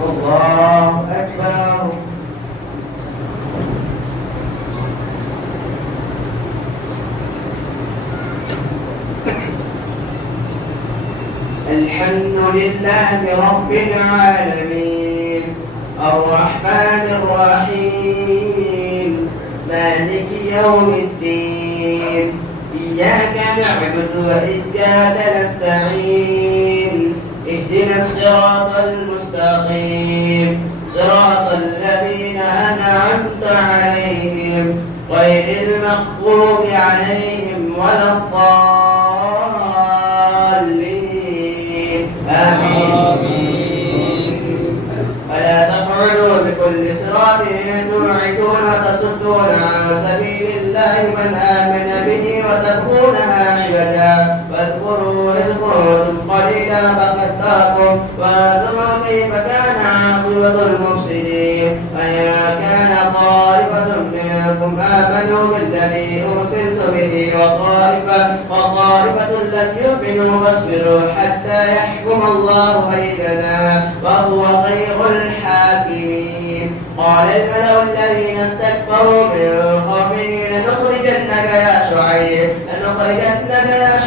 الله أكبر. الحمد لله رب العالمين الرحمن الرحيم مالك يوم الدين إياك نعبد وإياك نستعين اهدنا الصراط المستقيم صراط الذين أنعمت عليهم غير المغضوب عليهم ولا الضالين آمين. ولا تقعدوا بكل صراط توعدون وتصدون عن سبيل الله من آمن به وتبغونها عوجا واذكروا إذ كنتم قليلا فكثركم وانظروا كيف كان عاقبة المفسدين. وإن كان طائفة منكم آمنوا بالذي أرسلت به وطائفة لم يؤمنوا فاصبروا حتى يحكم الله بيننا وهو خير الحاكمين. قال الملأ الذين استكبروا من قومه لنخرجنك يا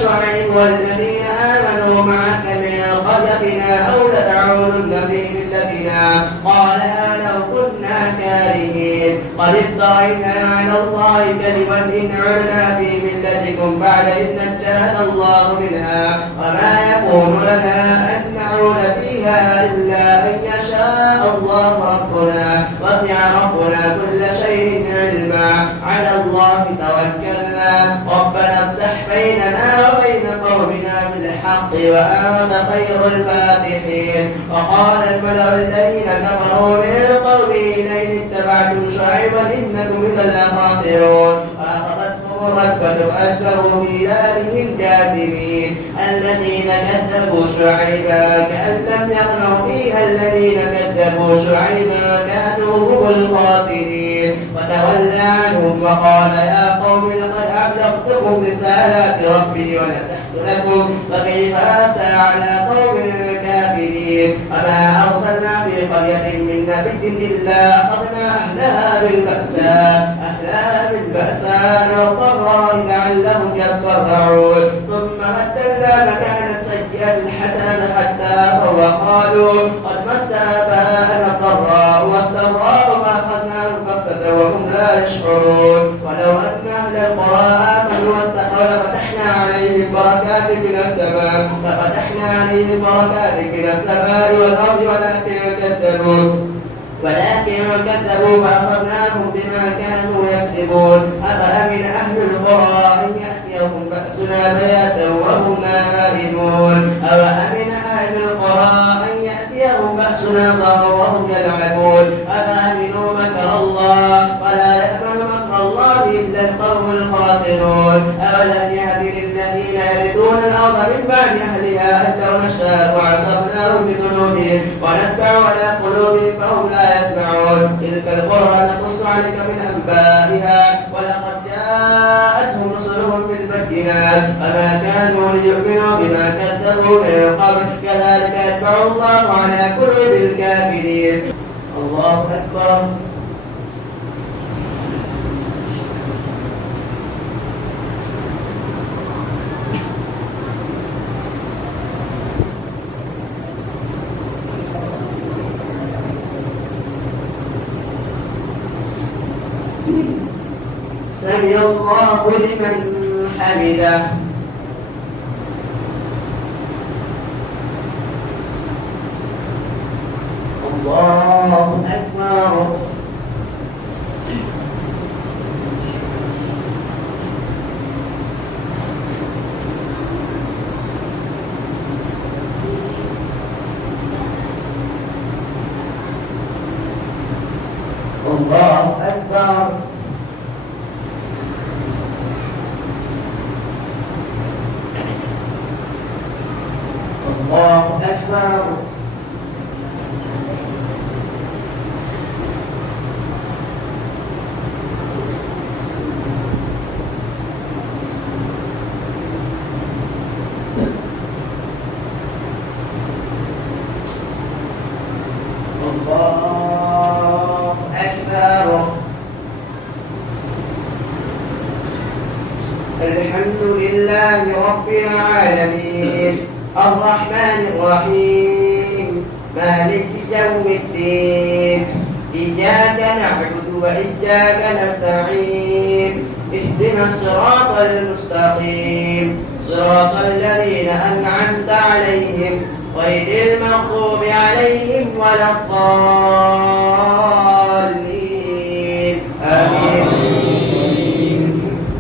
شعيب والذين آمنوا معك من قريتنا أو لتعودن في ملتنا. قال أولو كنا كارهين قد افترينا على الله كذبا إن عدنا في ملتكم بعد إذ نجانا الله منها وما يكون لنا أن نعود فيها إلا أن يشاء الله ربنا وسع ربنا كل شيء علما على الله توكلنا ربنا افتح بيننا وبين قومنا بالحق وأنت خير الفاتحين. وقال الملأ الذين كفروا من قومه لئن اتبعتم شعيبا إنكم إذا لخاسرون. فأخذتهم الرجفة فأصبحوا في دارهم جاثمين. الذين كذبوا شعيبا كأن لم يغنوا فيها الذين كذبوا شعيبا كانوا هم الخاسرين. وتولى عنهم وقال يا قوم لقد أبلغتكم رسالات ربي ونصحت لكم فكيف أسى على قوم كافرين. وما أرسلنا في قرية من نبي إلا أخذنا أهلها بالبأساء والضراء لعلهم يضرعون ثم بدلنا مكان السيئة الحسنة حتى وقالوا قد مس آباءنا الضراء والسراء فأخذناهم بغتة وهم لا يشعرون. ولو أن أهل القرى آمنوا واتقوا لفتحنا عليهم بركات من السماء والأرض ولكن كذبوا فأخذناهم بما كانوا يكسبون. أفأمن أهل القرى أن يأتيهم بأسنا بياتا وهم نائمون أفأمن أهل القرى أن يأتيهم بأسنا ضرا وهم يلعبون. أفأمنوا مكر الله ولا يأمن مكر الله إلا القوم الخاسرون. أولم يهد للذين يرثون الأرض من بعد أهلها أن لو نشاء وعصرناهم بذنوبهم ونتبع على قلوبهم فهم لا يسمعون. تلك القرى نقص عليك من أنبائها ولقد جاءتهم رسلهم بالبينات فما كانوا ليؤمنوا بما كذبوا من قبل كذلك يتبع الله على قلوب الكافرين. الله أكبر. سمع الله لمن حمده. الله أكبر. الله أكبر. الله أكبر. الله أكبر. الحمد لله رب العالمين الرحمن الرحيم مالك يوم الدين إياك نعبد وإياك نستعين اهدنا الصراط المستقيم صراط الذين أنعمت عليهم غير المغضوب عليهم ولا الضالين آمين.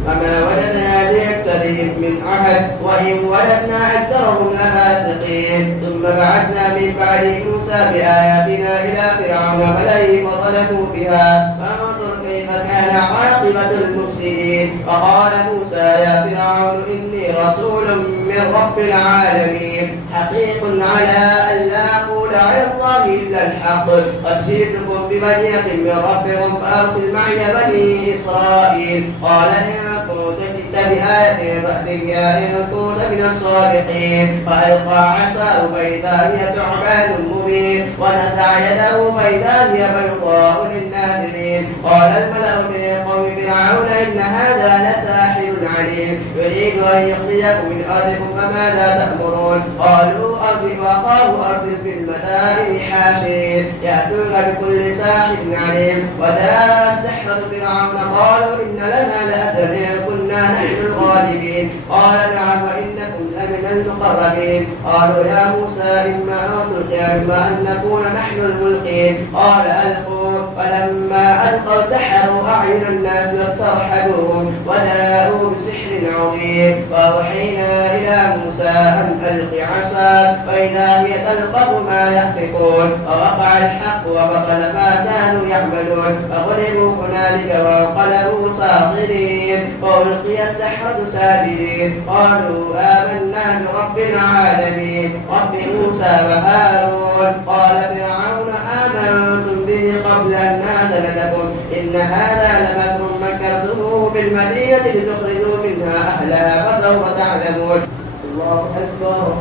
وما وجدنا ليبتليهم من أحد وإن وجدنا أكثرهم لفاسقين. ثم بعثنا من بعد موسى بآياتنا إلى فرعون وملئه فظلموا بها فانظر كيف كان عاقبة المفسدين. فقال موسى يا فرعون إني رسول من رب العالمين حقيق على أن لا أقول على الله إلا الحق قد جئتكم ببينة من ربكم فأرسل معي بني إسرائيل. قال إن كنت جئت بآية فأت بها إن كنت من الصادقين. فألقى عصاه فإذا هي ثعبان مبين ونزع يده فإذا هي بيضاء للناظرين. قال الملأ من قوم فرعون إن هذا لساحر عليم يريد أن يخرجكم من أرضكم فماذا تأمرون. قالوا أرجع وأخاه أرسل في المدائن حاشرين يأتوك بكل ساحر عليم. وجاء السحرة فرعون قالوا إن لنا لأجرا إن كنا نحن الغالبين. قال نعم وإنكم لمن المقربين. قالوا يا موسى إما أن تلقي إما أن نكون نحن الملقين. قال ألقوا فلما ألقوا سحروا أعين الناس واسترحبوهم وجاءوا بسحر عظيم. فأوحينا إلى موسى أن ألق عصاك فإذا هي تلقف ما يأفكون. فوقع الحق وبطل ما كانوا يعملون فغلبوا هنالك وانقلبوا صاغرين. فألقي السحرة ساجدين قالوا آمنا برب العالمين رب موسى وهارون. قال فرعون آمنتم به قبل أن آذن لكم إن هذا لمكر مكرتموه بالمدينة لتخرجوا منها أهلها فسوف تعلمون. الله أكبر.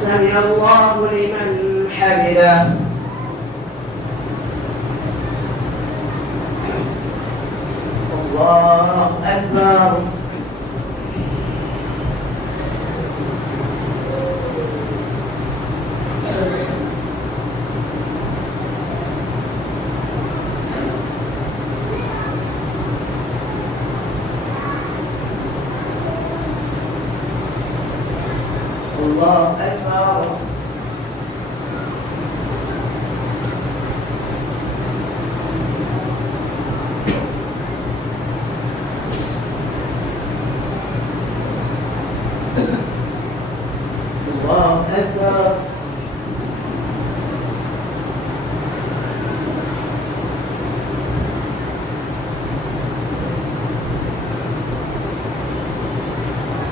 سمع الله لمن حمده. الله أكبر. الله أكبر. الله أكبر.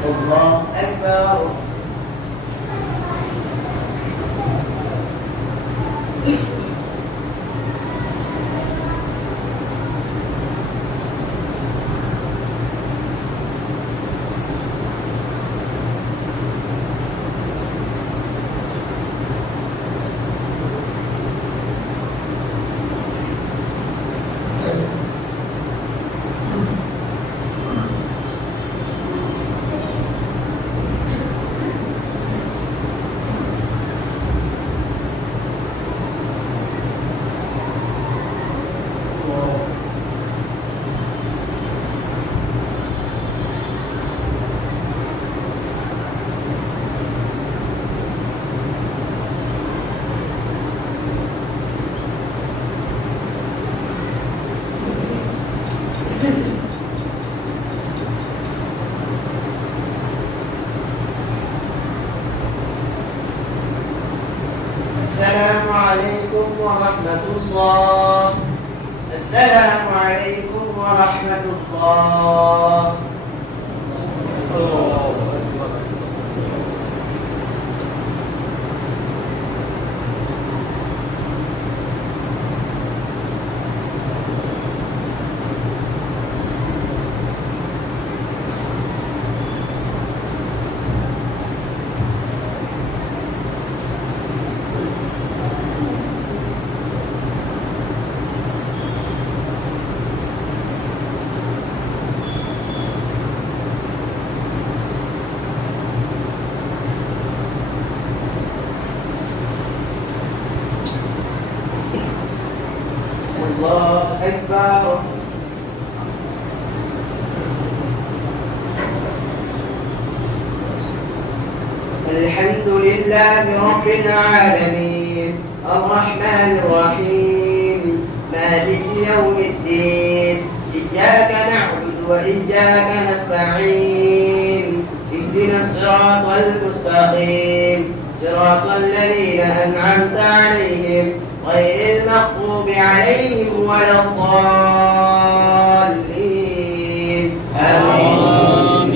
الله أكبر. السلام عليكم ورحمة الله. السلام عليكم ورحمة الله. الله أكبر. الحمد لله رب العالمين الرحمن الرحيم مالك يوم الدين إياك نعبد وإياك نستعين اهدنا الصراط المستقيم صراط الذين أنعمت عليهم غير المغضوب عليهم ولا الضالين آمين.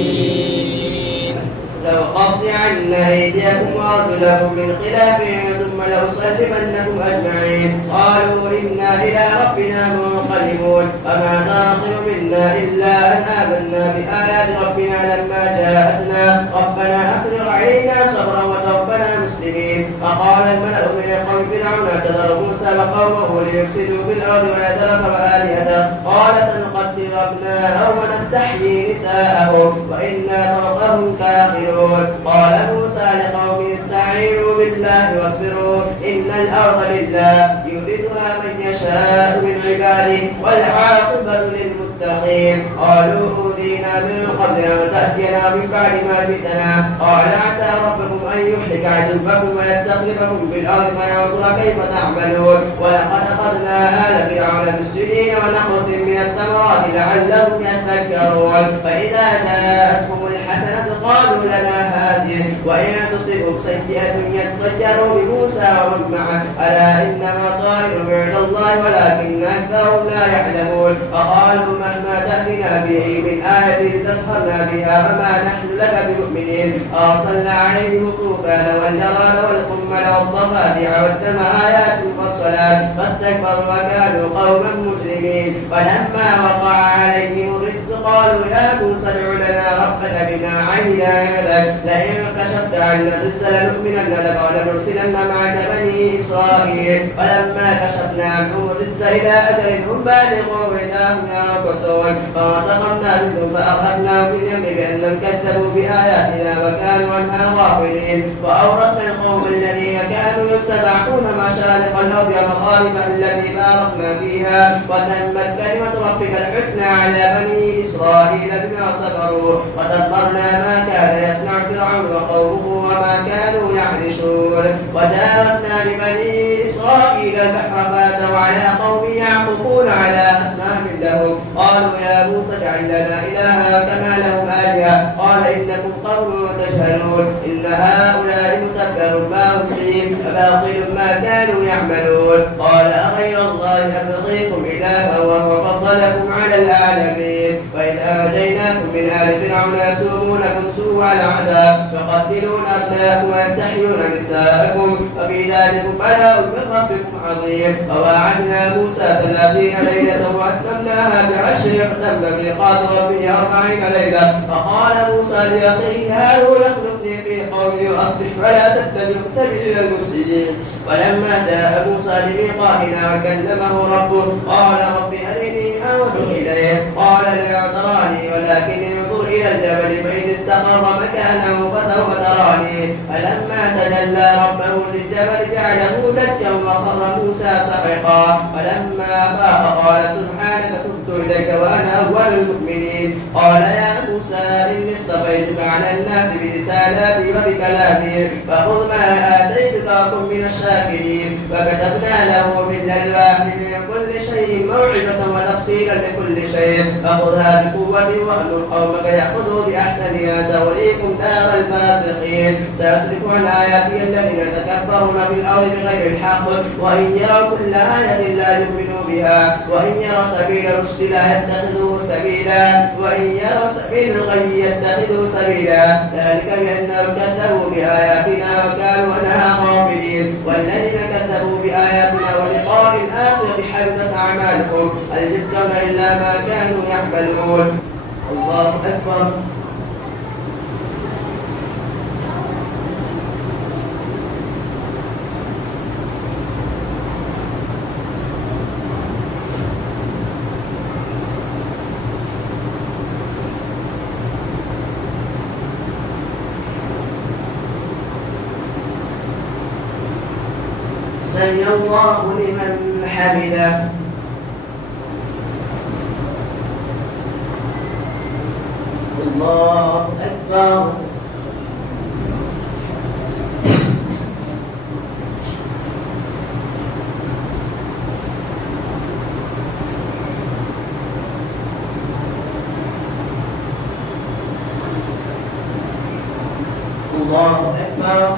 لأقطعن أيديكم وأرجلكم من خلاف ثم لأصلبنكم أجمعين. قالوا إنا إلى ربنا منقلبون. فما ناقم منا إلا أن آمنا بآيات ربنا لما جاءتنا ربنا أفرغ علينا صبرا وتوفنا مسلمين. فقال الملأ من قوم فرعون أتذر موسى وقومه ليفسدوا في الأرض ويذرك وآلهته قال سنقتل أبناءهم ونستحيي نساءهم وإنا فوقهم كافرون. قال موسى لقومه استعينوا بالله واصبروا إن الأرض لله يورثها من يشاء من عباده والعاقبة للمتقين. قالوا أوذينا من قبل أن تأتينا من بعد ما جئتنا قال عسى ربكم أن يهلك عدوكم ويستخلفكم في الأرض فينظر كيف تعملون. ولقد أخذنا آل فرعون بالسنين ونقص من الثمرات لعلهم يذكرون. فإذا جاءتهم الحسنة قالوا لنا هذه وإن تصبهم سيئة يطيروا بموسى ومن معه ألا إنما طائرهم عند الله ولكن أكثرهم لا يعلمون. فقالوا مهما تأتنا به من آية لتسحرنا بها فما نحن لك بمؤمنين. أرسلنا عليهم الطوفان والجراد والقمل والضفادع والدم آيات مفصلات فاستكبروا وكانوا قوما مجرمين. فلما وقع عليهم الرجس قالوا يا موسى ادع لنا ربك بما عهد عندك لئن كشفت عنا الرجس لنؤمنن لك ولنرسلن معك بني إسرائيل. فلما كشفنا عنهم الرجس إلى أجل هم بالغوه إذا هم ينكثون فانتقمنا منهم فأغرقناهم في اليم بأنهم كذبوا بآياتنا وكانوا عنها غافلين. وأورثنا القوم الذين كانوا يستضعفون مشارق الأرض ومغاربها التي باركنا فيها وتمت كلمة ربك الحسنى على بني إسرائيل بما صبروا ودمرنا ما كان يصنع فرعون وقومه وما كانوا يعرشون. وجاوزنا ببني إسرائيل البحر فأتوا على قوم يعكفون على أصنام لهم قالوا يا موسى اجعل لنا إلها كما لهم آلهة قال إنكم قوم تجهلون إن هؤلاء متبر ما هم فيه فباطل ما كانوا يعملون. قال أغير الله أبغيكم إلها وهو فضلكم على العالمين. وإذ آتيناكم من آل فرعون يسومونكم سوء العذاب يقتلون أبناءكم ويستحيون نساءكم وفي ذلك بلاء من ربكم عظيم. وواعدنا موسى 30 ليلة وأتممناها ب10 فتم ميقات ربه 40 ليلة. فقال موسى لأخيه هارون اخلفني في قومي وأصلح ولا تتبع سبيل المفسدين. ولما جاء موسى لميقاتنا وكلمه ربه قال رب أرني أنظر إليه قال لا تراني ولكن انظر إلى الجبل فإن استقر مكانه فسوف تراني. فلما تجلى ربه للجبل جعله دكا وخر موسى صعقا. فلما أفاق قال سبحانك تبت إليك وأنا أول المؤمنين. قال يا موسى إني اصطفيتك على الناس برسالاتي وبكلامي فخذ ما آتيتك وكن من الشاكرين. وكتبنا له في الألواح من كل شيء موعظة وتفصيلا لكل شيء فخذها بقوة وأمر قومك يأخذوا بأحسنها سأريكم دار الفاسقين. سأصرف عن آياتي الذين يتكبرون في الأرض بغير الحق وإن يروا كل آية لا يؤمنوا بها وإن يروا سبيل الرشد لا يتخذوه سبيلا وإن يروا سبيل الغي يتخذوه سبيلا ذلك بأنهم كذبوا بآياتنا وكانوا عنها غافلين. والذين كذبوا بآياتنا ولقاء الآخرة حبطت أعمالهم هل يجزون إلا ما كانوا يعملون. الله أكبر. سمع الله لمن حمده. الله أكبر. الله أكبر.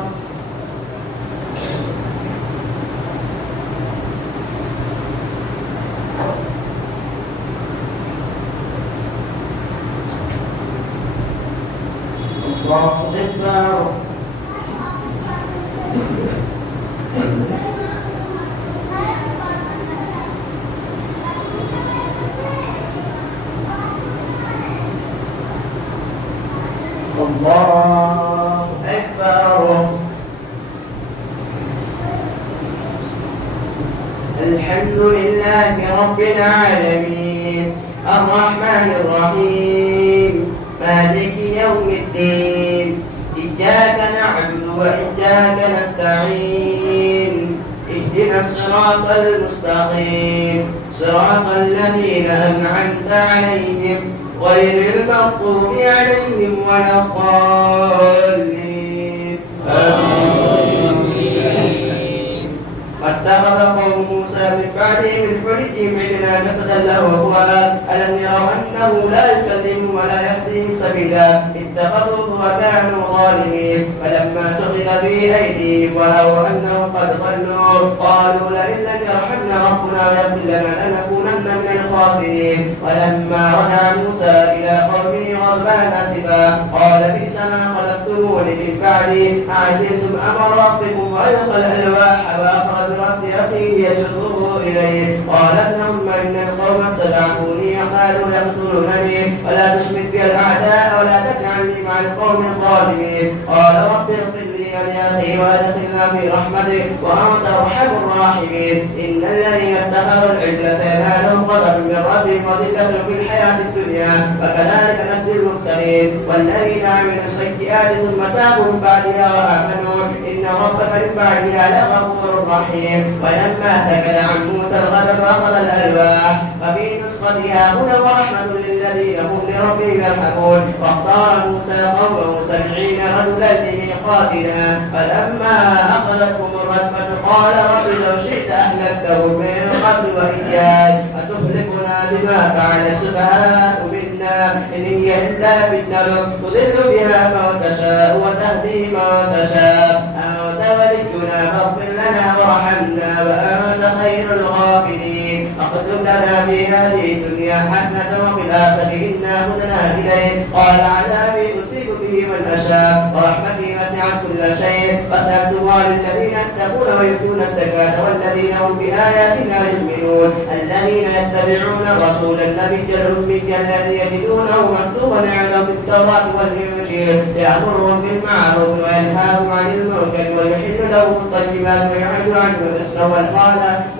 الله أكبر. الله أكبر. الحمد لله رب العالمين الرحمن الرحيم مالك يوم الدين إياك نعبد وإياك نستعين اهدنا الصراط المستقيم صراط الذين أنعمت عليهم غير المغضوب عليهم ولا الضالين آمين. واتخذ قوم موسى من بعده من حليهم عجلا جسدا له خوار ألم يروا أنه لا يكلمهم ولا يهديهم سبيلا اتخذوه وكانوا ظالمين فلما سقط في أيديهم ورأوا أنهم قد ضلوا قالوا لئن لم يرحمنا ربنا ويغفر لنا لنكونن من الخاسرين ولما رجع موسى إلى قومه غضبان أسفا قال بئس ما خلفتموني من بعدي أعجلتم أمر ربكم وألقى الألواح وأخذ برأس أخيه يجره إليه قال ابنهم إن القوم استضعفوني وقالوا يقتلونني ولا تشمت بي الأعداء ولا تجعلني مع القوم الظالمين قال رب اغفر لي ولأخي وأدخلنا في رحمتك وأنت أرحم الراحمين إن الذين اتخذوا العجل سينالهم غضب من ربهم وذلة في الحياة الدنيا وكذلك نجزي المفترين والذين عملوا السيئات ثم تابوا من بعدها وآمنوا إن ربك من بعدها لغفور رحيم ولما سكت عن موسى الغضب أخذ الألواح وفي نسختها هدى ورحمة للذين هم لربهم يرحمون واختار موسى قومه 70 رجلا لميقاتنا فلما أخذتهم الرجفة قال رب لو شئت أهلكتهم من قبل وإياي أتهلكنا بما فعل السفهاء منا إن هي إلا فتنة تضل بها من تشاء وتهدي من تشاء أنت ولينا فاغفر لنا وارحمنا وأنت خير الغافرين اكتب لنا في هذه الدنيا حسنة وفي الآخرة إنا هدنا إليك قال عذابي أصيب به من أشاء ورحمتي وسعت كل شيء فسأكتبها للذين يتقون ويؤتون الزكاة والذين هم بآياتنا يؤمنون الذين يتبعون الرسول النبي الأمي الذي يجدونه مكتوبا عندهم في التوراة والإنجيل يأمرهم بالمعروف وينهاهم عن المنكر ويحل لهم الطيبات ويعد عنهم الإثم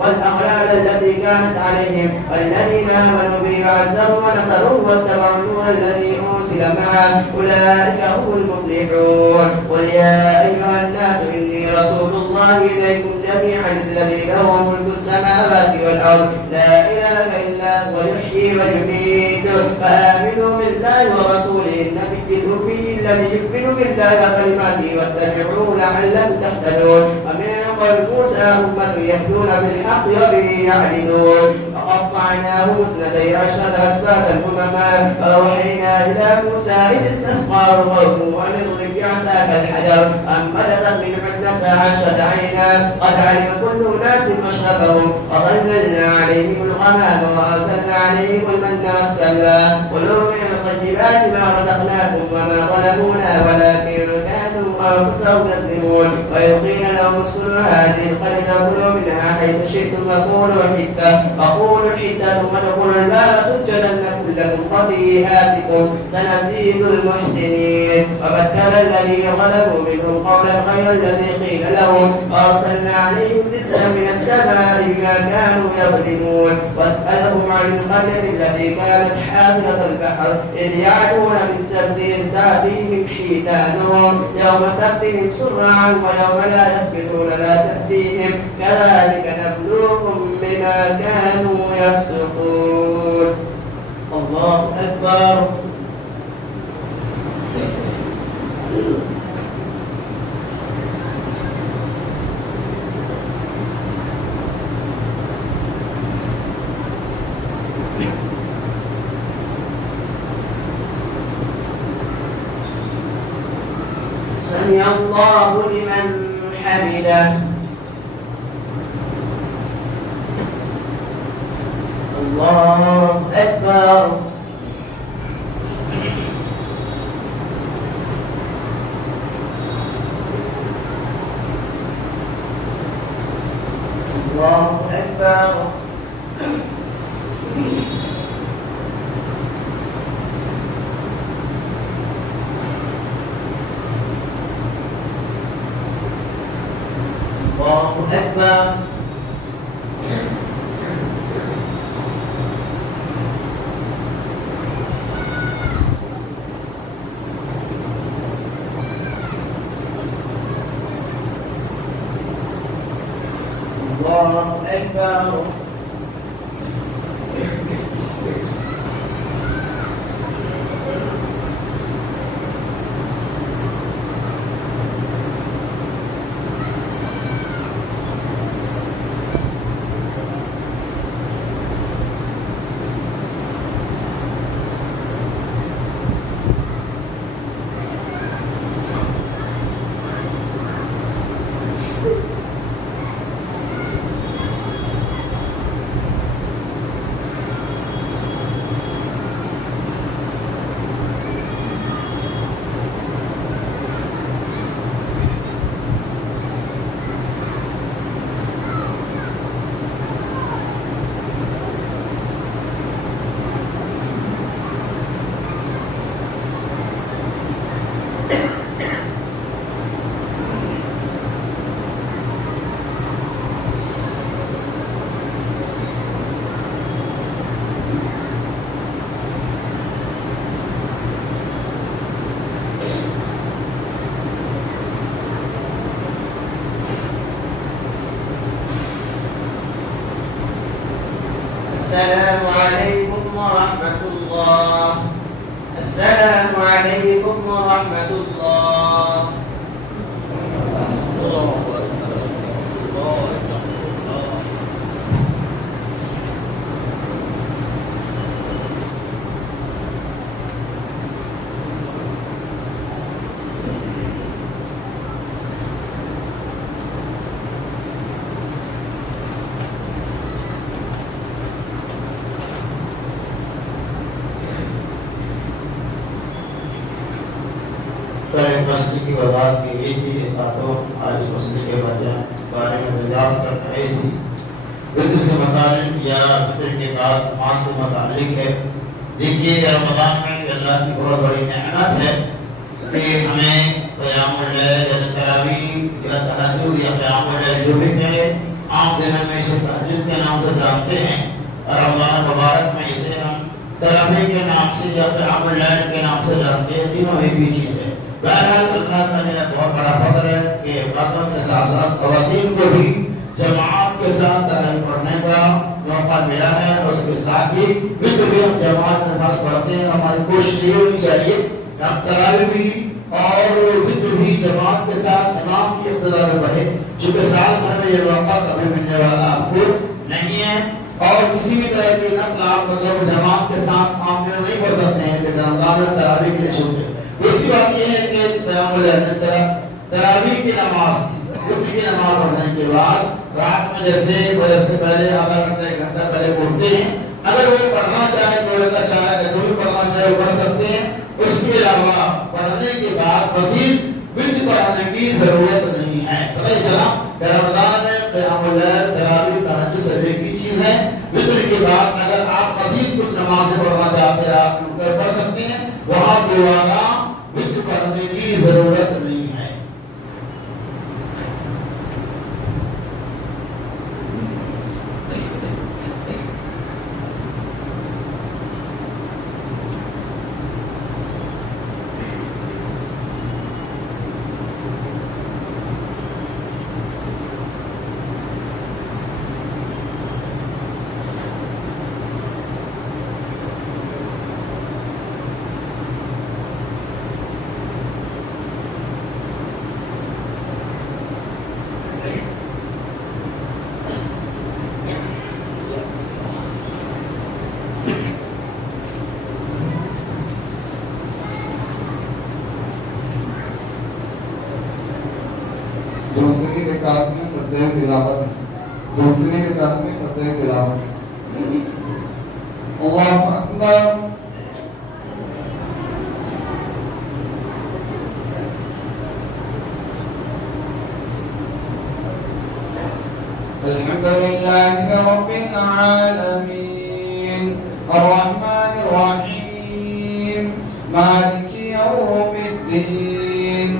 والأغلال التي كانت عليهم والذين آمنوا به وعزروه ونصروه واتبعوا النور الذي أرسل معه أولئك هم المفلحون قل يا أيها الناس إني رسول الله إليكم جميعا الذي له ملك السماوات والأرض لا إله إلا هو يحيي ويميت فآمنوا بالله ورسوله النبي الأمي الذي يؤمن بالله وكلماته واتبعوه لعلكم تهتدون ومن قبل موسى أمة يهدون بالحق وبه يعدلون وقطعناهم 12 أسباطا أمما فأوحينا إلى موسى إذ استسقى قومه أن اضرب بعصاك الحجر فانبجست منه 12 عينا قد علم كل أناس مشربهم وظللنا عليهم الغمام وأرسلنا عليهم المن والسلوى كلوا من طيبات ما رزقناكم وما ظلمونا ولكن كانوا أنفسهم يظلمون وإذ قيل لهم اسكنوا هذه القرية كلوا منها حيث شئتم وقولوا حتة وادخلوا الباب سجدا نغفر لكم خطيئاتكم سنزيد المحسنين وبدل الذين ظلموا منهم قولا غير الذي قيل لهم وأرسلنا عليهم رجزا من السماء بما كانوا يظلمون واسألهم عن القرية التي كانت حاضرة البحر إذ يعدون بالسبت إذ تأتيهم حيتانهم يوم سبتهم سرعا ويوم لا يسبتون لا تأتيهم كذلك نبلوهم بما كانوا يفسقون. الله أكبر. سمع الله لمن حمده. الله أكبر. الله أكبر. الله أكبر. الله أكبر. السلام عليكم ورحمة الله. السلام عليكم ورحمة الله. मसले की वजाहत की गई थी। खातून आज इस मसले के बारे में दरियाफ्त कर रही थी। फिक्र से मुताल्लिक या फिक्र के बाद माँ से मुताल्लिक है। देखिए रमज़ान में अल्लाह की बहुत बड़ी नेमत है कि हमें क़यामुल लैल या तरावीह या तहज्जुद या क़यामुल लैल जो भी कहे आम दिनों में इसे तहज्जुद के नाम से जानते हैं और रमज़ान मुबारक में इसे हम तरावीह के नाम से या क़यामुल लैल के नाम से जानते हैं। तीनों एक ही चीज़ है। बहरहाल अल्लाह का यह बहुत बड़ा फज़ल है कि मर्दों के साथ साथ ख़वातीन को भी जमात के साथ तरावीह पढ़ने का मौका मिला है। और उसके साथ ही वित्र भी हम जमात के साथ पढ़ते हैं। हमारी कोशिश ये होनी चाहिए कि हम तरावीह भी और वित्र भी जमात के साथ इमाम की इक़्तिदा में पढ़े, क्योंकि साल भर में ये मौका कभी मिलने वाला आपको नहीं है। और किसी भी तरह की नफल आप मतलब जमात के साथ आम दिनों नहीं पढ़ सकते हैं कि रमज़ान में तरावीह के लिए छूटे। दूसरी बात यह है कि तरावीह की नमाज वित्र की नमाज पढ़ने के बाद रात में जैसे बजे से पहले आधा घंटा 1 घंटा पहले पढ़ते हैं। अगर वो पढ़ना चाहे 2 रकात चाहे जो भी पढ़ना चाहे वो पढ़ सकते हैं। उसके अलावा पढ़ने के बाद मज़ीद वित्र पढ़ने की जरूरत नहीं है। पता ही चला रमज़ान में क़यामुल लैल तरावीह तहज्जुद सब एक ही चीज है। वित्र के बाद अगर आप मज़ीद कुछ नमाज़ें पढ़ना चाहते हैं आप पढ़ सकते हैं। वहाँ दोबारा वित्र पढ़ने की जरूरत नहीं है। तिलावत है। दूसरी रकात में सजदे तिलावत है। अल्लाहु अकबर। अल्हम्दुलिल्लाहि रब्बिल आलमीन अर्रहमानिर रहीम मालिकी यौमिद्दीन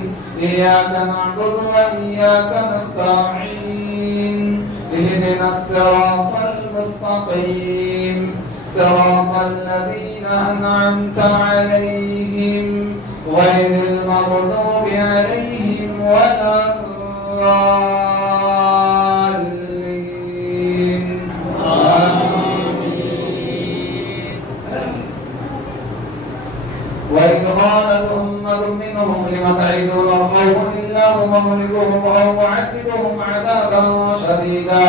इय्याका नअबुदु व इय्याका नस्तa'ीन इहदिनस सिरातल मुस्तक़ीम सिरातल लज़ीना अन'अमता अलैहिम गैरिल मग़दूबि अलैहिम वलद्दाल्लीन। وإذ قالت أمة منهم لم تعدون قوما الله مهلكهم أو معذبهم عذابا شديدا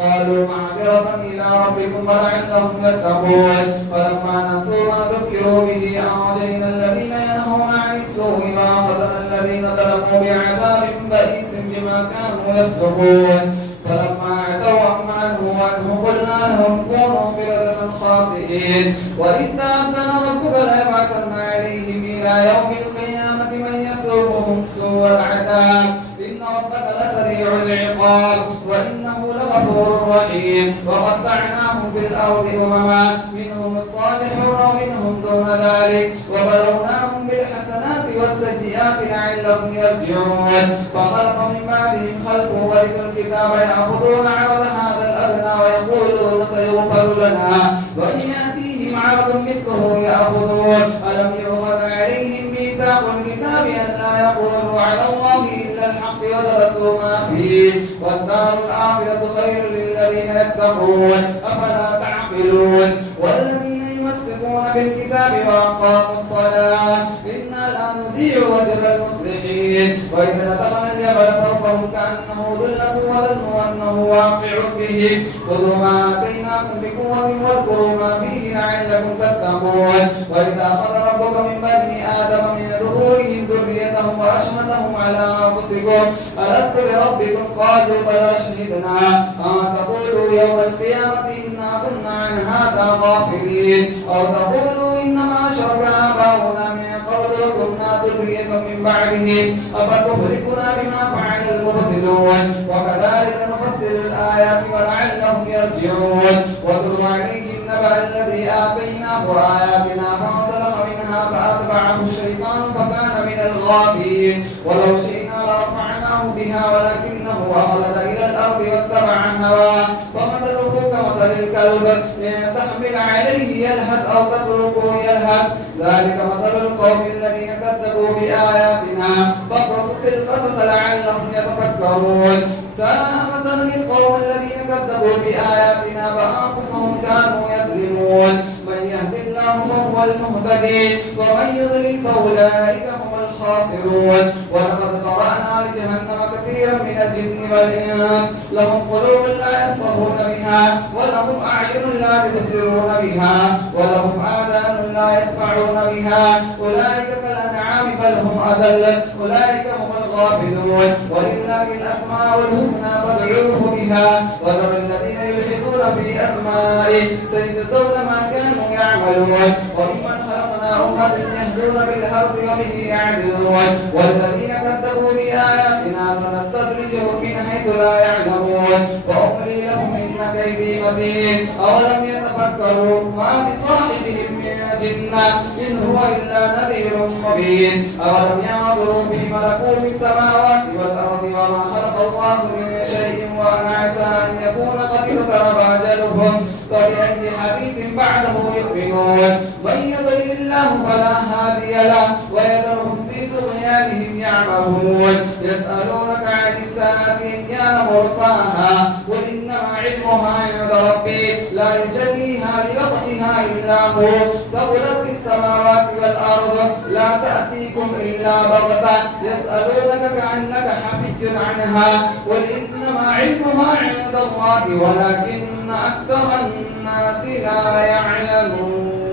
قالوا معذرة إلى ربكم ولعلهم يتقون فلما نسوا ما ذكروا به أنجينا الذين ينهون عن السوء وأخذنا الذين ظلموا بعذاب بئيس بما كانوا يفسقون فلما عتوا عما نهوا عنه قلنا لهم كونوا قردة خاسئين وإذ تأذن ربك ليبعثن عليهم إلى يوم القيامة من يسومهم سوء العذاب إن ربك لسريع العقاب وإنه لغفور رحيم وقطعناهم في الأرض أمما منهم الصالحون ومنهم دون ذلك وبلوناهم بالحسنات والسيئات لعلهم يرجعون فخلف من بعدهم خلف ورثوا الكتاب يأخذون عرض هذا الأدنى ويقولون سيغفر لنا وإن يأتيهم عرض مثله يأخذون ألم يؤخذ عليهم ميثاق الكتاب ألا يقولوا على الله إلا الحق ودرسوا ما فيه والدار الآخرة خير للذين يتقون أفلا تعقلون والذين يمسكون بالكتاب وأقاموا الصلاة إنا لا نضيع أجر المصلحين وإذا نتقنا الجبل فوقهم كأنه ظلة وظنوا أنه واقع بهم خذوا ما آتيناكم بقوة واذكروا ما فيه لعلكم تتقون وإذا أخذ ربك من بني آدم من ظهورهم ذريتهم وأشهدهم على أنفسكم ألست بربكم قالوا بلى شهدنا أن تقولوا يوم القيامة إنا كنا عن هذا غافلين أو تقولوا إنما أشرك آباؤنا من قبل وكنا ذرية من بعدهم أفتهلكنا بما فعل المبطلون وكذلك نفسر الآيات ولعلهم يرجعون واتل عليهم نبأ الذي آتيناه آياتنا فانسلخ منها فأتبعه الشيطان فكان من الغافلين ولو شئنا لرفعناه بها ولكنه أخلد إلى الأرض واتبع هواه فمثله كمثل الكلب إن تحمل عليه يلهث أو تتركه يلهث ذلك مثل القوم الذين كذبوا بآياتنا فاقصص القصص لعلهم يتفكرون ساء مثل القوم الذين كذبوا بآياتنا فأنفسهم كانوا يظلمون من يهد الله فهو المهتدي ومن يضلل فأولئك هم الخاسرون ولقد قرأنا لجهنم كثيرا من الجن والإنس لهم قلوب لا يفقهون بها ولهم أعين لا يبصرون بها ولهم آذان لا يسمعون بها أولئك كالأنعام بل هم أضل أولئك هم الغافلون ولله الأسماء الحسنى فادعوه بها وذروا الذين يلحدون في أسمائه سيجزون ما كانوا يعملون وممن خلقنا أمة يهدون بالحق وبه يعدلون والذين كذبوا بآياتنا سنستدرجهم من حيث لا يعلمون وأملي لهم إن كيدي متين أولم يتفكروا ما بصاحبهم من جنة إن هو إلا نذير مبين أولم ينظروا في ملكوت السماوات والأرض وما خلق الله من شيء وأن عسى أن يكون قد اقترب أجلهم فبأي حديث بعده يؤمنون من يضلل الله فلا هادي له ويذرهم في طغيانهم يعمهون يسألونك عن الساعة أيان مرساها قل إنما علمها عند ربي لا يجليها لوقتها إلا هو ثقلت في السماوات والأرض لا تأتيكم إلا بغتة يسألونك كأنك حفي عنها قل إنما علمها عند الله ولكن أكثر الناس لا يعلمون.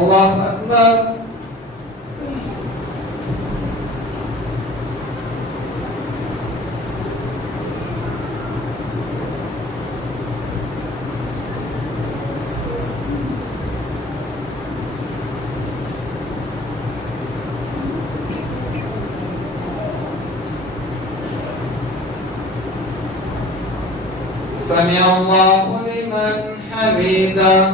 الله أكبر. سمع الله لمن حمده.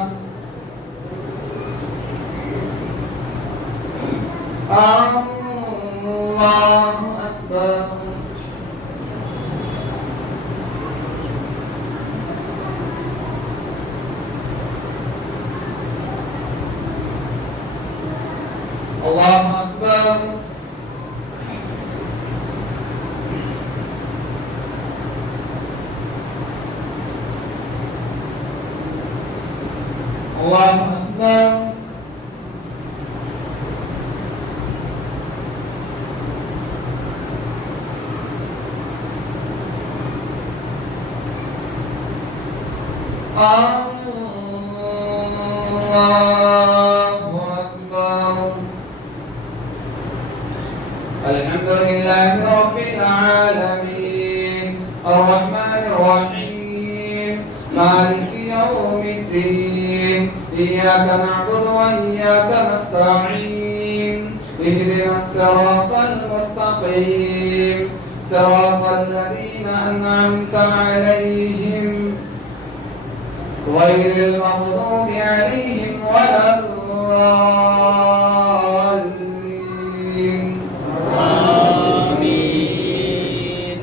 الله أكبر. الله أكبر. الله أكبر. الحمد لله رب العالمين الرحمن الرحيم مالك يوم الدين إياك نعبد وإياك نستعين اهدنا الصراط المستقيم صراط الذين أنعمت عليهم غير المغضوب عليهم ولا الضالين. آمين.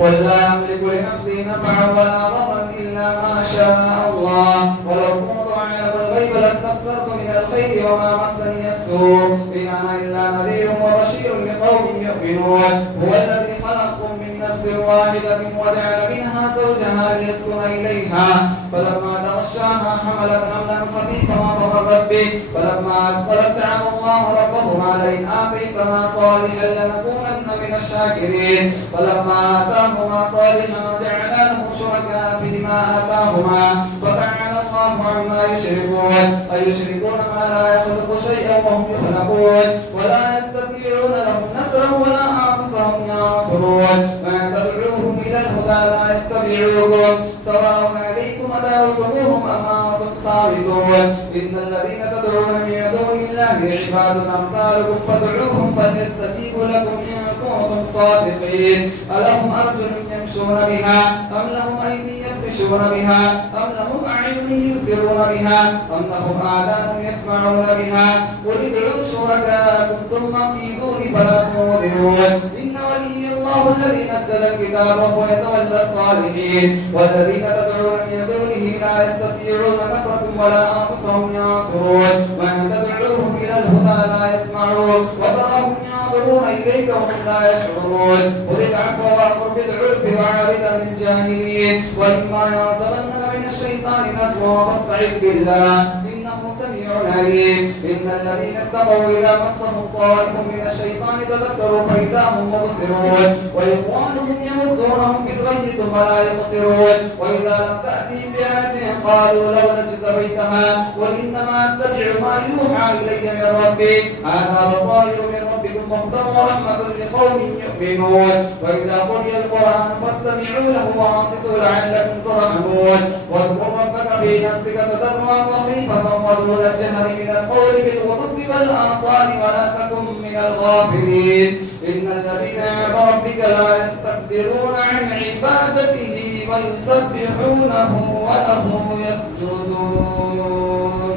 قل لا أملك لنفسي نفعا ولا ضرا إلا ما شاء الله ولو كنت أعلم الغيب لاستكثرت من الخير وما مسني السوء إن أنا إلا نذير وبشير لقوم يؤمنون. هو الذي خلقكم من نفس واحدة وجعل منها زوجها ليسكن إليها فلما تغشاها حملت حملا خفيفا فمرت به فلما أثقلت دعوا الله ربهما لئن آتيتنا صالحا لنكونن من الشاكرين فلما آتاهما صالحا جعل له شركاء فيما آتاهما فتعالى الله عما يشركون أيشركون ما لا يخلق شيئا وهم يخلقون ولا يستطيعون لهم نصرا ولا أنفسهم ينصرون ما تدعوهم إلى الهدى لا يتبعوكم سواء عليكم أدعوتموهم أم أنتم صامتون إن الذين تدعون من دون الله عباد أمثالكم فادعوهم فليستجيبوا لكم إن كنتم صادقين ألهم أرجل يمشون بها أم لهم أيدي يبطشون بها أم لهم أعين يبصرون بها أم لهم آذان يسمعون بها قل ادعوا شركاءكم ثم كيدوني فلا تنظرون إن ولي الله الذي نزل الكتاب وهو يتولى الصالحين والذين تدعون من دونه لا يستطيعون نصركم ولا أنفسهم ينصرون وإن تدعوهم إلى الهدى لا يسمعون وتراهم ينظرون إليك وهم لا يشعرون خذ العفو وأمر بالعرف وأعرض عن الجاهلين وإما ينصرنك من الشيطان نزغ فاستعذ بالله إنه سميع عليم إن الذين اتقوا إذا مسهم طائف من الشيطان تذكروا فإذا هم مبصرون وإخوانهم يمدونهم في الغي ثم لا يبصرون وإذا لم تأتهم بآية قالوا لولا اجتبيتها قل إنما أتبع ما يوحى إلي من ربي هذا بصائر من ربكم وهدى ورحمة لقوم يؤمنون وإذا قرئ القرآن فاستمعوا له وأنصتوا لعلكم ترحمون واذكر ربك في نفسك تضرعا وخيفة ودون الجهر من القول بالغضب والآصال ولا تكن من الغافلين إن الذين عند ربك لا يستكبرون عن عبادته ويسبحونه وله يسجدون.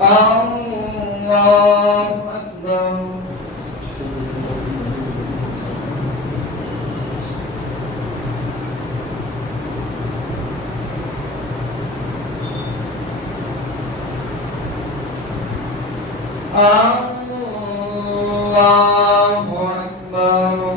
الله أكبر. الله أكبر.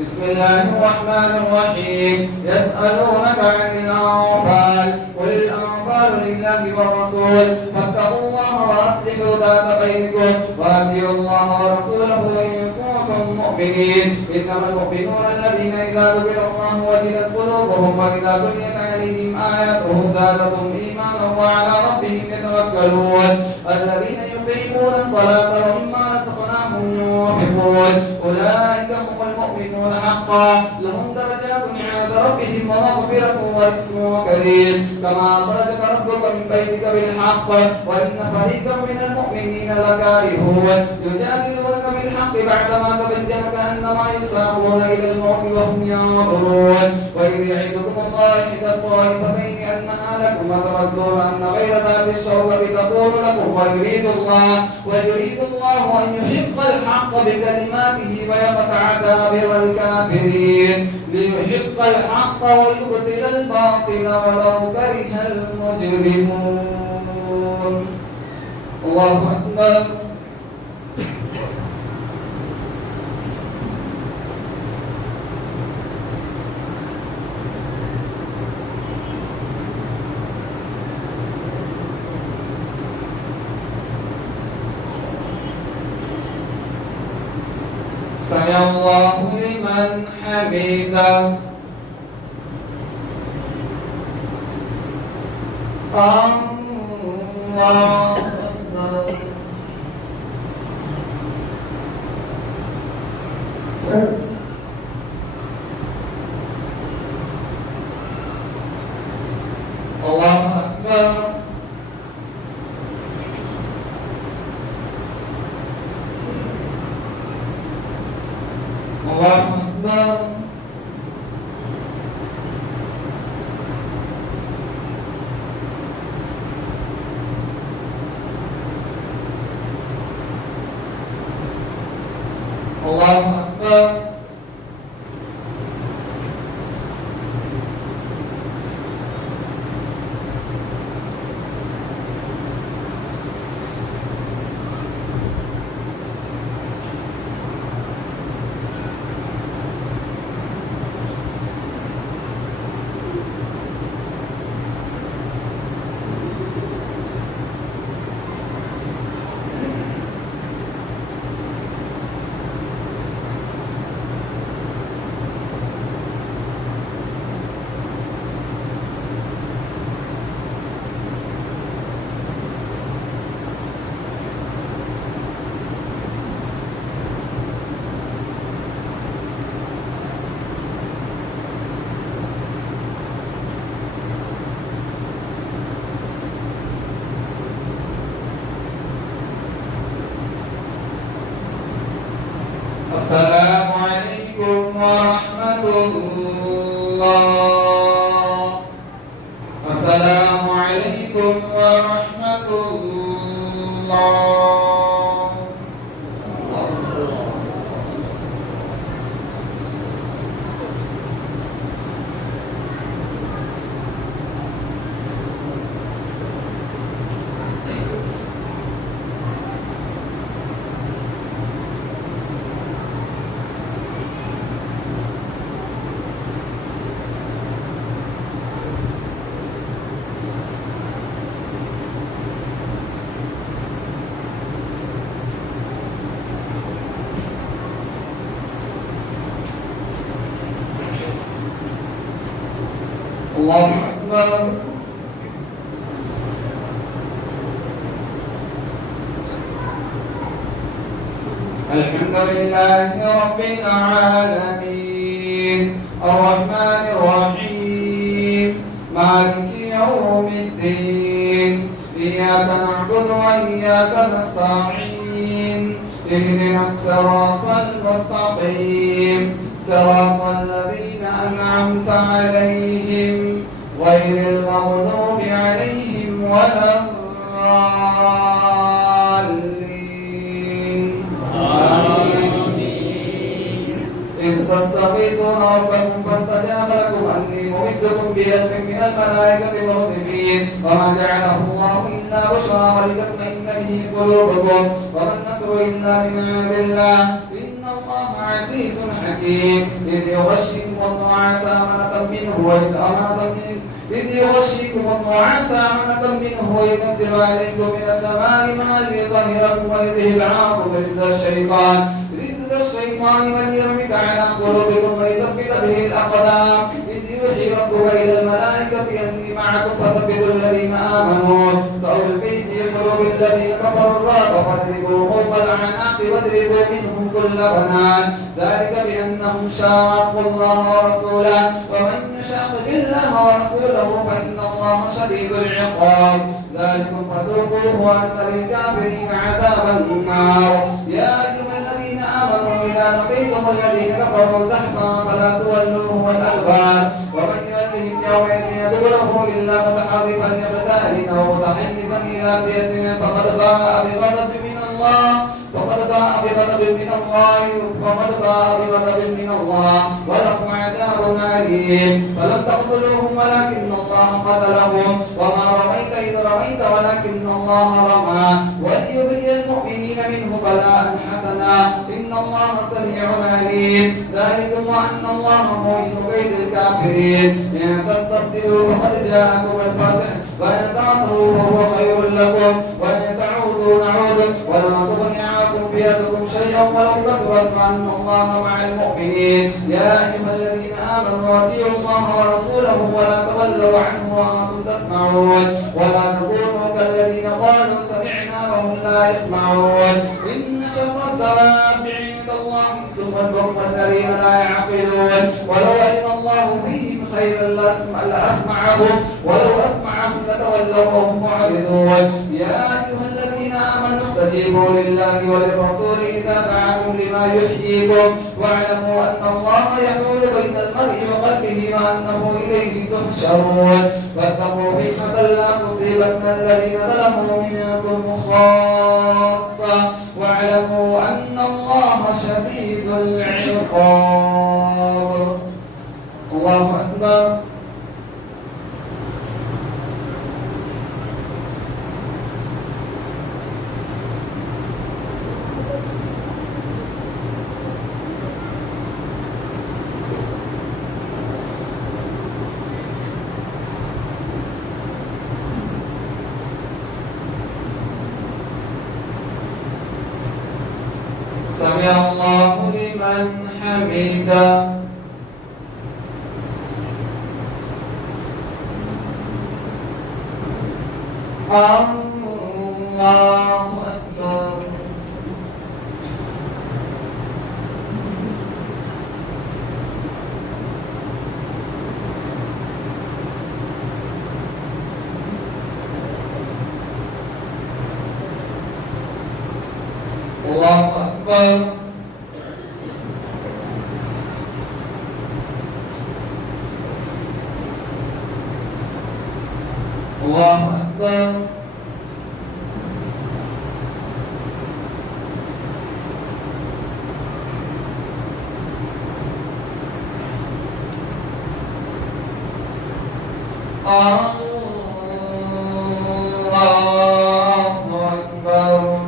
بسم الله الرحمن الرحيم يسألونك عن الأنفال قل الأنفال لله والرسول فاتقوا الله وأصلحوا ذات بينكم وأطيعوا الله ورسوله إن كنتم مؤمنين إنما المؤمنون الذين إذا ذكر الله وجلت قلوبهم وإذا تليت عليهم آياته زادتهم إيمانا وعلى ربهم يتوكلون الذين يقيمون الصلاة ومما رزقناهم ينفقون أولئك هم المؤمنون حقا لهم درجات جنات عند ربهم ومغفرة ورزق كريم كما أخرجك ربك من بيتك بالحق وإن فريقا من المؤمنين لكارهون يجادلونك بالحق بعدما تبين كأنما يساقون إلى الموت وهم ينظرون وإذ يعدكم الله إحدى الطائفتين أنها لكم وتردون أن غير ذات الشوكة تكون لكم ويريد الله أن يحق الحق بكلماته ويقطع دابر الكافرين ليحق الحق ويبطل الباطل ولو كره المجرمون. الله أكبر. سمع الله لمن حمده. الله أكبر. الله أكبر. الله أكبر. الله أكبر. السلام عليكم ورحمة الله. السلام عليكم ورحمة الله. الله أكبر. الحمد لله رب العالمين الرحمن الرحيم مالك يوم الدين إياك نعبد وإياك نستعين اهدنا الصراط المستقيم صراط الذين أنعمت عليهم غير المغضوب عليهم ولا الضالين. آمين. إذ تستغيثون ربكم فاستجاب لكم أني ممدكم بألف من الملائكة مردفين وما جعله الله إلا بشرى ولتطمئن به قلوبكم وما النصر إلا من عند الله إن الله عزيز حكيم. إذ يغشيكم النعاس أمنة منه وينزل عليكم من السماء ماء ليطهركم ويذهب عنكم رجز الشيطان وليربط على قلوبكم ويثبت به الأقدام. إذ يوحي ربك إلى الملائكة أني معكم فثبتوا الذين آمنوا سألقي في قلوب الذين كفروا الرعب فاضربوا فوق الأعناق واضربوا منهم كل بنان ذلك بأنهم شاقوا الله ورسوله ومن يشاقق الله ورسوله فإن الله شديد العقاب ذلكم فذوقوه وأن للكافرين عذاب النار يا أيها الذين آمنوا إذا لقيتم الذين كفروا زحفا فلا تولوهم الأدبار ومن يولهم يومئذ يدبره إلا متحرفا لقتال أو متحيزا إلى فئة فقد باء بغضب من الله ولهم عذاب أليم فلم تقتلوهم ولكن الله قتلهم وما رميت إذ رميت ولكن الله رمى وليبلي المؤمنين منه بلاء حسنا إن الله سميع عليم ذلكم وأن الله مهين كيد الكافرين إن تستفتحوا فقد جاءكم الفتح وإن تعطوا فهو خير لكم وإن تعودوا نعود ولن تغني عنكم فئتكم شيئا ولو كثرت وأن الله مع المؤمنين يا أيها الذين آمنوا أطيعوا الله ورسوله ولا تولوا عنه وأنتم تسمعون ولا تكونوا كالذين قالوا سمعنا وهم لا يسمعون إن شر الدواب عند الله السم البكم الذين لا يعقلون ولو علم الله فيهم خيرا لأسمعهم ولو أسمعهم لتولوا وهم معرضون يا أيها الذين آمنوا استجيبوا لله وللرسول إذا دعاكم لما يحييكم واعلموا أن الله يحول بين المرء وقلبه وأنه إليه تحشرون واتقوا فتنة لا تصيبن الذين ظلموا منكم خاصة واعلموا أن الله شديد العقاب الله أكبر سمع الله لمن حمده الله أكبر الله أكبر الله أكبر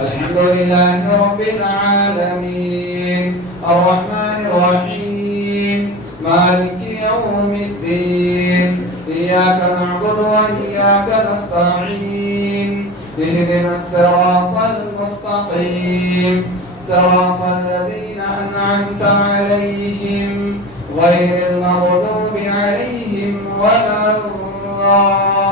الحمد لله رب العالمين الرحمن الرحيم مالك يوم الدين إياك نعبد وإياك نستعين اهدنا الصراط المستقيم صراط الذين أنعمت عليهم غير المغضوب عليهم ولا الضالين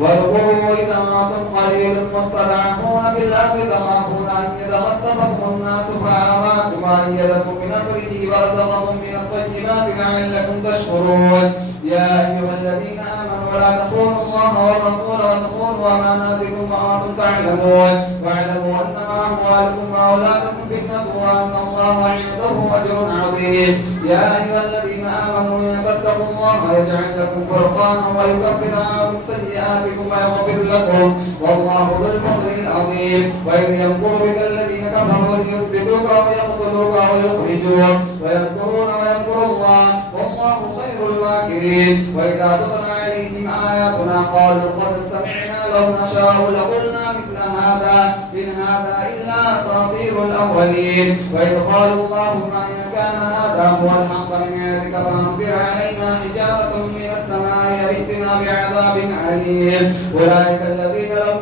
واذكروا إذا أنتم قليل مستضعفون في الأرض تخافون أن يتخطفكم الناس فآواكم وأيدكم بنصره ورزقكم من الطيبات لعلكم تشكرون يا أيها الذين آمنوا لا تخونوا الله والرسول وتخونوا أماناتكم وأنتم تعلمون واعلموا أنما أموالكم وأولادكم فتنة وأن الله عنده أجر عظيم يا أيها الذين آمنوا إن تتقوا الله يجعل لكم فرقانا ويكفر عنكم سيئاتكم ويغفر لكم والله ذو الفضل العظيم وإذ يمكر بك الذين كفروا ليثبتوك أو يقتلوك أو يخرجوك ويمكرون ويمكر الله والله خير الماكرين وإذا تتلى عليهم آياتنا قالوا قد سمعنا لو نشاء لقلنا مثل هذا إن هذا إلا أساطير الأولين وإذ قالوا اللهم إن كان هذا هو الحق من عندك فأمطر علينا حجارة من السماء يأتنا بعذاب أليم أولئك الذين لم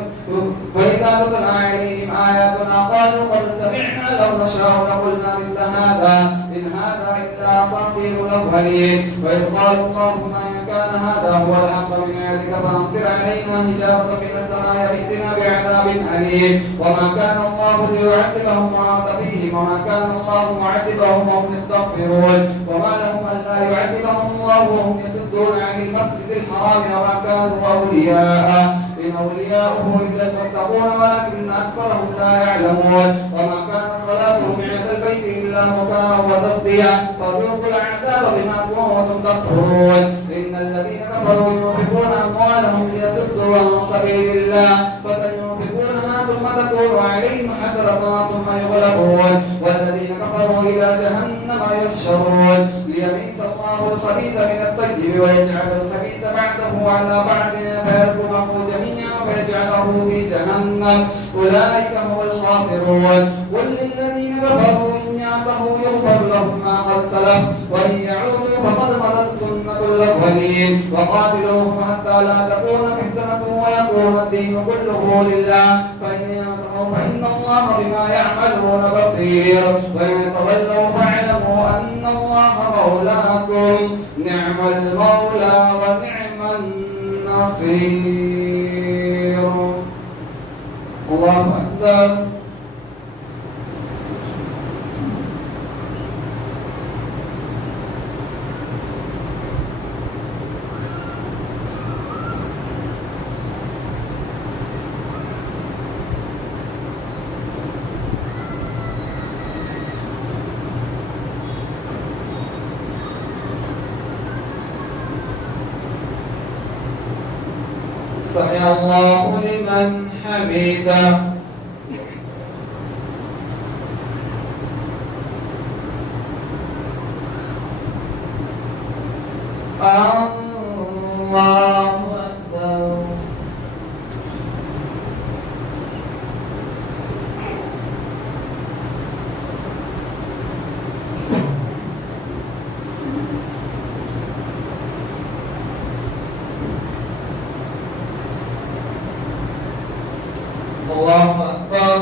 وإذا تتلى عليهم آياتنا قالوا قد سمعنا لو نشاء لقلنا مثل هذا إن هذا إلا أساطير الأولين. وإذ قالوا اللهم إن كان هذا هو الحق من عندك فأمطر علينا حجارة من السماء ائتنا بعذاب أليم. وما كان الله ليعذبهم وأنت فيهم وما كان الله معذبهم وهم يستغفرون. وما لهم ألا يعذبهم الله وهم يصدون عن المسجد الحرام وما كانوا أولياءه إن أولياؤه إلا المتقون ولكن أكثرهم لا يعلمون. وما كان صلاتهم عند البيت إلا مكاء وتصديا فذوقوا العذاب بما كنتم تكفرون. إن الذين كفروا ينفقون أموالهم ليصدوا عن سبيل الله فسينفقونها ثم تكون عليهم حسرة ثم يغلبون والذين كفروا إلى جهنم يحشرون ليميز الله الخبيث من الطيب ويجعل الخبيث بعده على بعد فيركمه جميعا فيجعله في جهنم أولئك هم الخاسرون. قل للذين كفروا إن يعتهوا يغفر لهم ما قد سلف وإن يعودوا فقد مضت سنة الأولين. وقاتلوهم حتى لا تكون فتنة ويكون الدين كله لله فإن ينتهوا فإن الله بما يعملون بصير وإن تولوا فاعلموا أن الله مولاكم نعم المولى ونعم النصير. الله أكبر. سمع الله لمن حمده. الله أكبر. الله أكبر.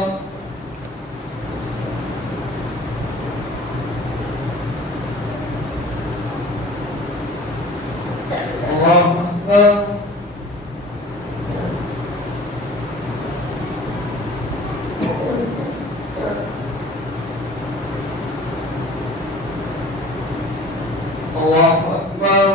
الله أكبر. الله أكبر.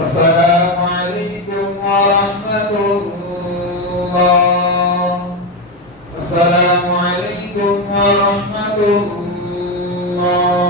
السلام عليكم ورحمة الله. السلام عليكم ورحمة الله.